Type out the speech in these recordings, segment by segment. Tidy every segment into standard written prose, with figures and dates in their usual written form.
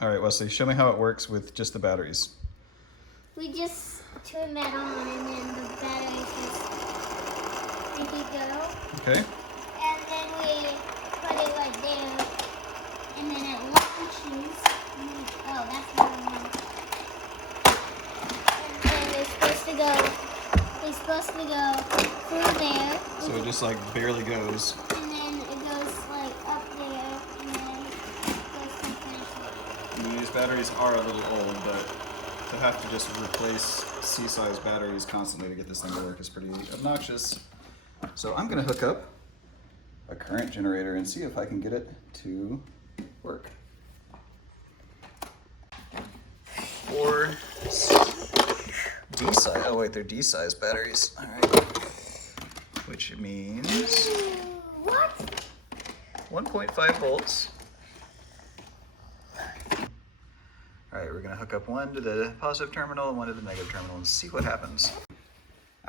All right, Wesley, show me how it works with just the batteries. We just turn that on and then the batteries just ready to go. Okay. And then we put it right there. And then it launches. Oh, that's not one. And then they're supposed to go through there. So it just like barely goes. And then it goes like up there and then it goes to finish it. I mean, these batteries are a little old, but to have to just replace C-size batteries constantly to get this thing to work is pretty obnoxious. So I'm gonna hook up a current generator and see if I can get it to work. 4 D-size, oh wait, they're D-size batteries. All right, which means What? 1.5 volts. All right, we're gonna hook up one to the positive terminal and one to the negative terminal and see what happens.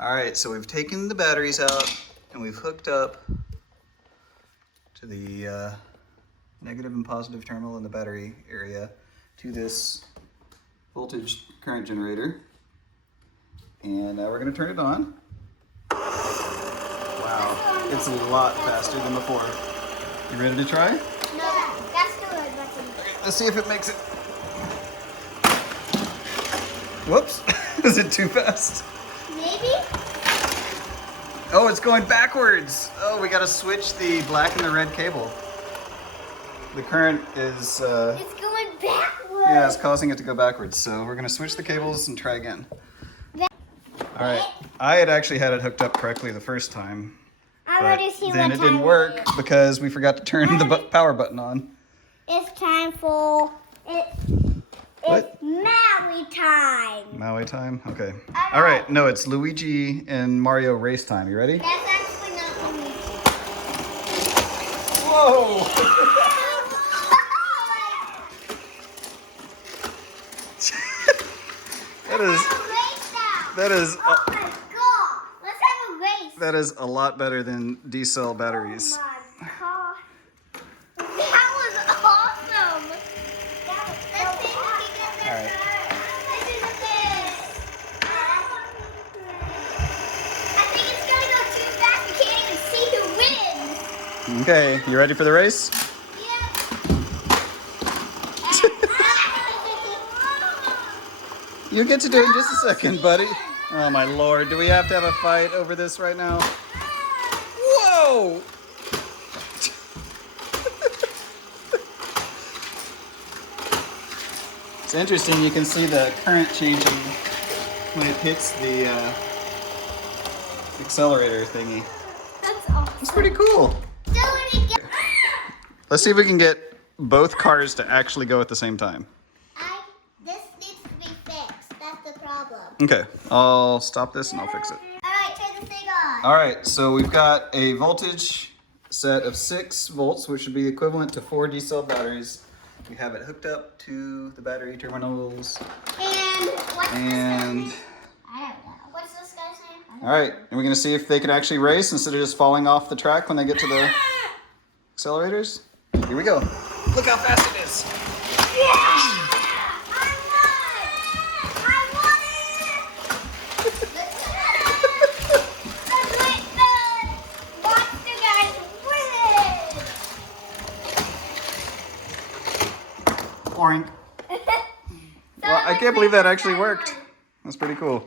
All right, so we've taken the batteries out and we've hooked up to the negative and positive terminal in the battery area to this voltage current generator. And now we're gonna turn it on. Wow, it's a lot faster than before. You ready to try? No, that's the red button. Okay, let's see if it makes it. Whoops, is it too fast? Maybe? Oh, it's going backwards. Oh, we gotta switch the black and the red cable. The current is, It's going backwards. yeah, it's causing it to go backwards. So we're gonna switch the cables and try again. All right, I had actually had it hooked up correctly the first time. I But already see then what it didn't time work it is. because we forgot to turn the power button on. It's time for What? It's Maui time. Maui time? Okay. All right, no, it's Luigi and Mario race time. You ready? That's actually not Luigi. Whoa! That is Oh my god! Let's have a race. that is a lot better than D-cell batteries. Oh my god. That was awesome. Let's see if we can get All right. Listen to this. I think it's gonna go too fast. You can't even see who wins. Okay, you ready for the race? You get to do it in just a second, buddy. Oh my lord, do we have to have a fight over this right now? Whoa! It's interesting, you can see the current changing when it hits the accelerator thingy. That's awesome. It's pretty cool. Do it again. Let's see if we can get both cars to actually go at the same time. This needs to be fixed. That's the problem. Okay, I'll stop this and I'll fix it. Alright, turn the thing on. All right, so we've got a voltage set of 6 volts, which would be equivalent to 4 D-cell batteries. We have it hooked up to the battery terminals. And what's this And guy's name? I don't know. What's this guy's name? all right, and we're gonna see if they can actually race instead of just falling off the track when they get to the accelerators. Here we go. Look how fast it is. Boring. Well, I can't believe that actually worked. That's pretty cool.